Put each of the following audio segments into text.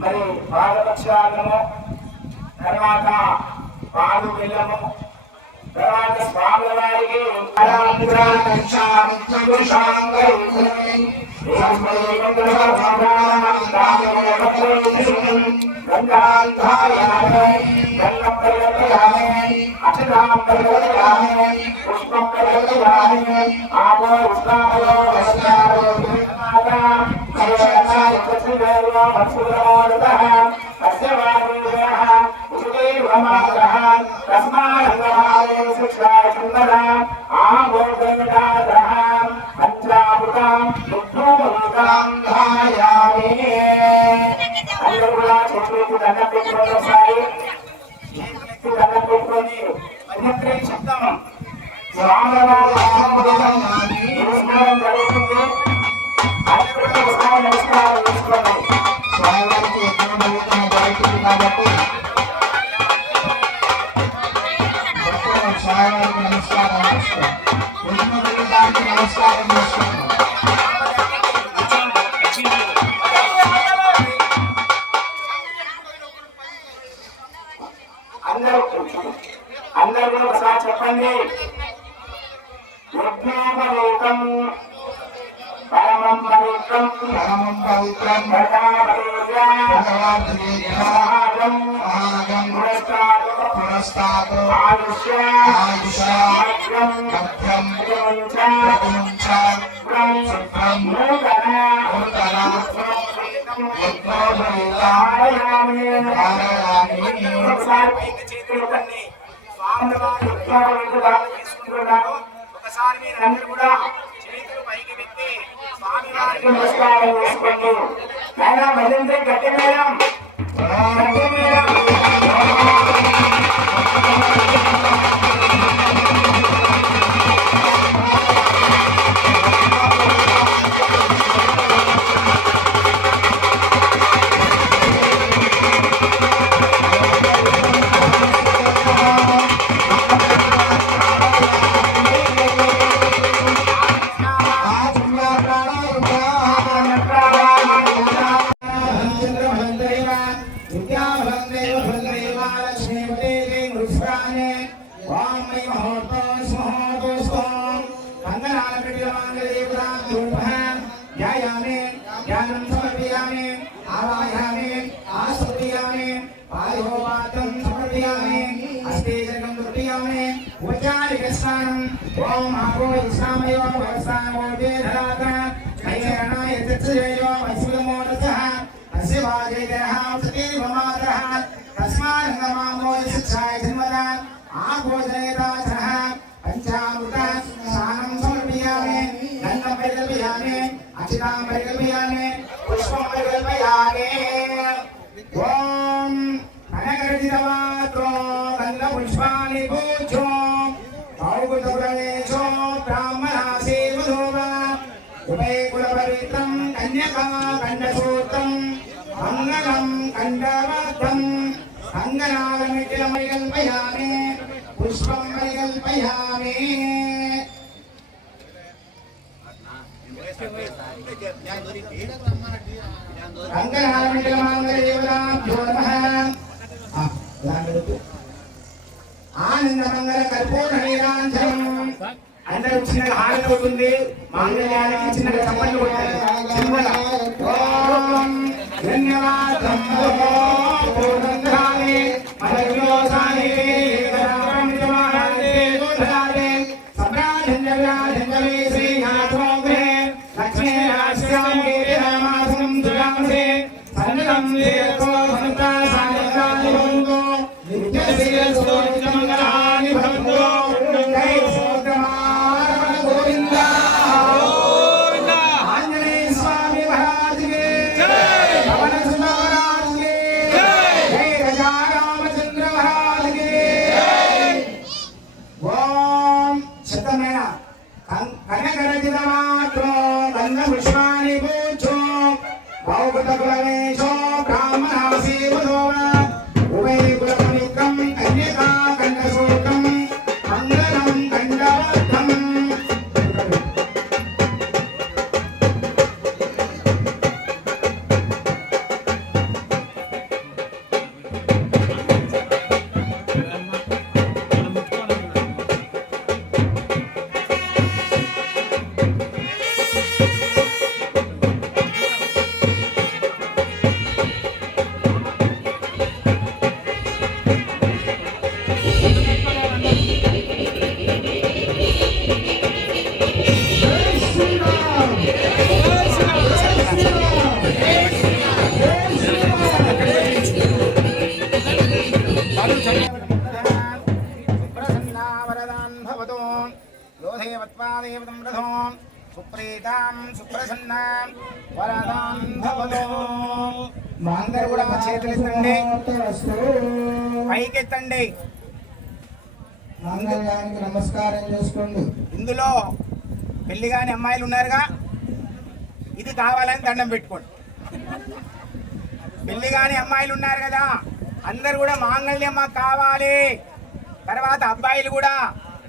మరి పాదపక్షాలను తర్వాత పాలు బెల్లము తర్వాత స్వాముల వారికి అందరూ ఒకసారి చెప్పండి. యజ్ఞోపవేతం పరమం పవిత్రం పరమం పవిత్రం పురస్తాత్ ఆయుష్యం మధ్యం శుభ్రం నూతన ఒకసారి మీరందరూ కూడా చేతులు పైకి పెట్టి స్వామి వారికి నమస్కారం చేసుకోండి. మేడం భజంత్రి గట్టి మేడం గట్టి మేడం ఆనందమంగళ కర్పూర నీరాంజనం అందరూ చిన్న హారతి అవుతుంది. మాంగళ్యానికి చిన్న చప్పట్లు కొట్టారు. ధన్యవాదం గోవిందా కనకరచితమాత్రో గంధపుష్పాని పూజో భౌగతకులవేశో బ్రాహ్మణాసీవదో ఉభయకులమిత్రం కన్యకా కంఠసూత్రం మంగళం కంఠవర్థం. సుప్రసన్నాం వరదాం భవతో. మా అందరూ కూడా చేతులు ఎత్తండి, పైకెత్తండి, మంగళానికి నమస్కారం చేసుకోండి. ఇందులో పెళ్లి కాని అమ్మాయిలు ఉన్నారుగా, ఇది కావాలని దండం పెట్టుకోండి. పెళ్లి కాని అమ్మాయిలు ఉన్నారు కదా, అందరు కూడా మాంగళ్యం మాకు కావాలి. తర్వాత అబ్బాయిలు కూడా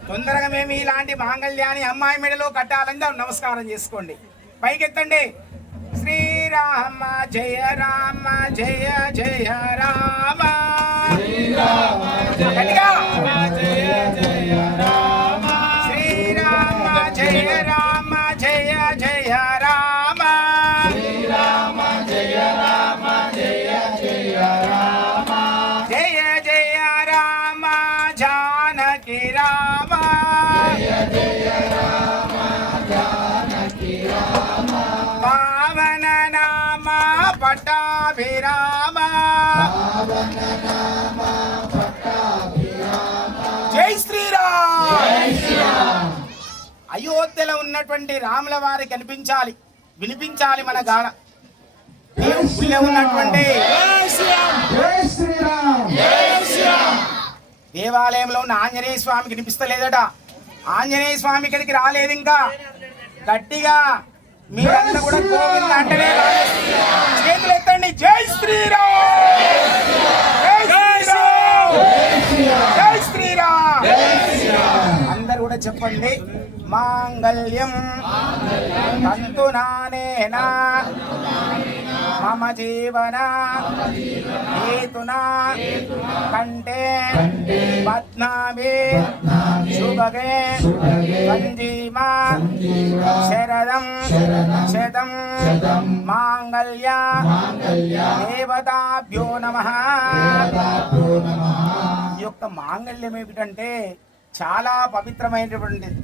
తొందరగా మేము ఇలాంటి మాంగళ్యాన్ని అమ్మాయి మెడలో కట్టాలని నమస్కారం చేసుకోండి. పైకెత్తండి. శ్రీరామ జయ రామ జయ జయ రామ, శ్రీరామ జయ జయ రామ, శ్రీరామ జయ రామ జయ జయ రామ, శ్రీరామ జయ రామ జయ జయ రామ, జయ జయ రామ జానకి రామ, జయ జయ రామ జానకి రామ, పావన నామ పట్టాభిరామ, పావన నామ పట్టాభిరామ. జై శ్రీరామ్, జై శ్రీరామ్. అయోధ్యలో ఉన్నటువంటి రాముల వారి కనిపించాలి, వినిపించాలి మన గాన. దేవుళ్ళో ఉన్నటువంటి దేవాలయంలో ఉన్న ఆంజనేయ స్వామికి వినిపిస్తలేదట. ఆంజనేయ స్వామి ఇక్కడికి రాలేదు ఇంకా. గట్టిగా మీరంతా కూడా గోవింద అంటేనే చేతులు ఎత్తండి. జై శ్రీరామ్, జై శ్రీరామ్, జై శ్రీరామ్. అందరు కూడా చెప్పండి. మాంగళ్యం తంతునానేనా మమ జీవన హేతునా కంటే పద్నాభి శుభగే సంజీవా శరదం శతం మాంగళ్య దేవతాభ్యో నమః. ఈ యొక్క మాంగళ్యం ఏమిటంటే చాలా పవిత్రమైనటువంటిది.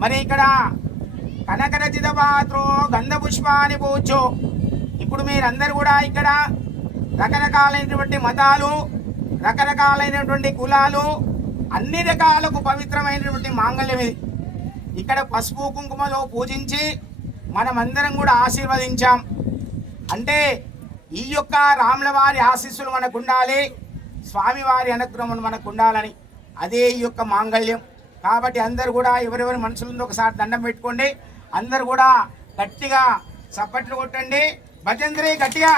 మరి ఇక్కడ కనకరచిత పాత్రో గంధ పుష్పాని పూజో. ఇప్పుడు మీరందరూ కూడా ఇక్కడ రకరకాలైనటువంటి మతాలు, రకరకాలైనటువంటి కులాలు, అన్ని రకాలకు పవిత్రమైనటువంటి మాంగళ్యం ఇది. ఇక్కడ పసుపు కుంకుమలో పూజించి మనమందరం కూడా ఆశీర్వదించాం. అంటే ఈ యొక్క రాముల వారి ఆశీస్సులు మనకు ఉండాలి, స్వామివారి అనుగ్రహం మనకు ఉండాలని, అదే ఈ యొక్క మాంగళ్యం. కాబట్టి అందరు కూడా ఎవరెవరి మనసులో ఒకసారి దండం పెట్టుకోండి. అందరు కూడా గట్టిగా చప్పట్లు కొట్టండి. భజంత్రి గట్టిగా.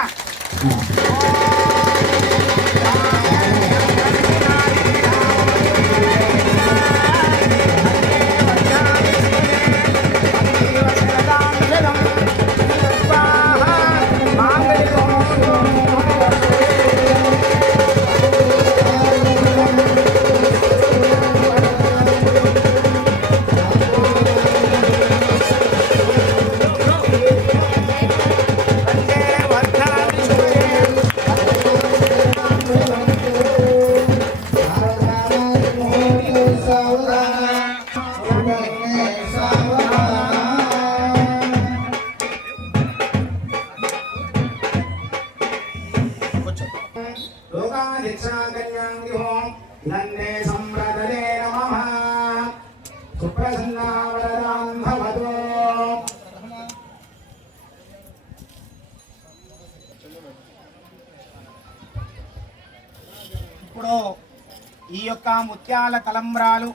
ఇప్పుడు ఈ యొక్క ముత్యాల తలంబ్రాలు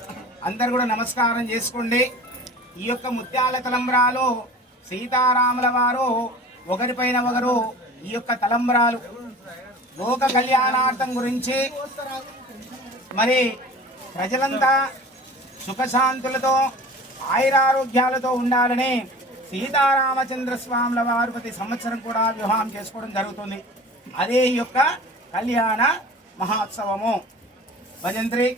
అందరు కూడా నమస్కారం చేసుకోండి. ఈ యొక్క ముత్యాల తలంబ్రాలు సీతారాముల వారు ఒకరిపైన ఒకరు ఈ యొక్క తలంబ్రాలు లోక కళ్యాణార్థం గురించి మరి ప్రజలంతా సుఖశాంతులతో ఆయురారోగ్యాలతో ఉండాలని సీతారామచంద్ర స్వాముల వారు ప్రతి సంవత్సరం కూడా వివాహం చేసుకోవడం జరుగుతుంది. అదే ఈ యొక్క కళ్యాణ మహోత్సవము. భజంత్రి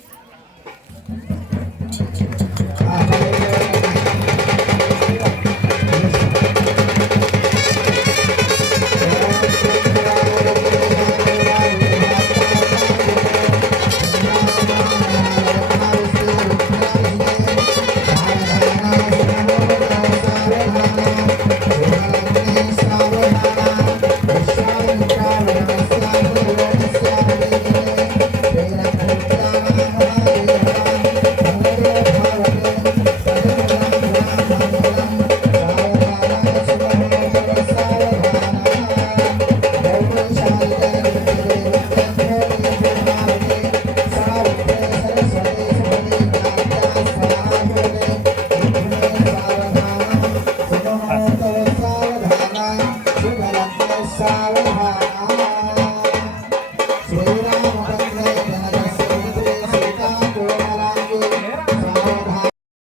సావధాన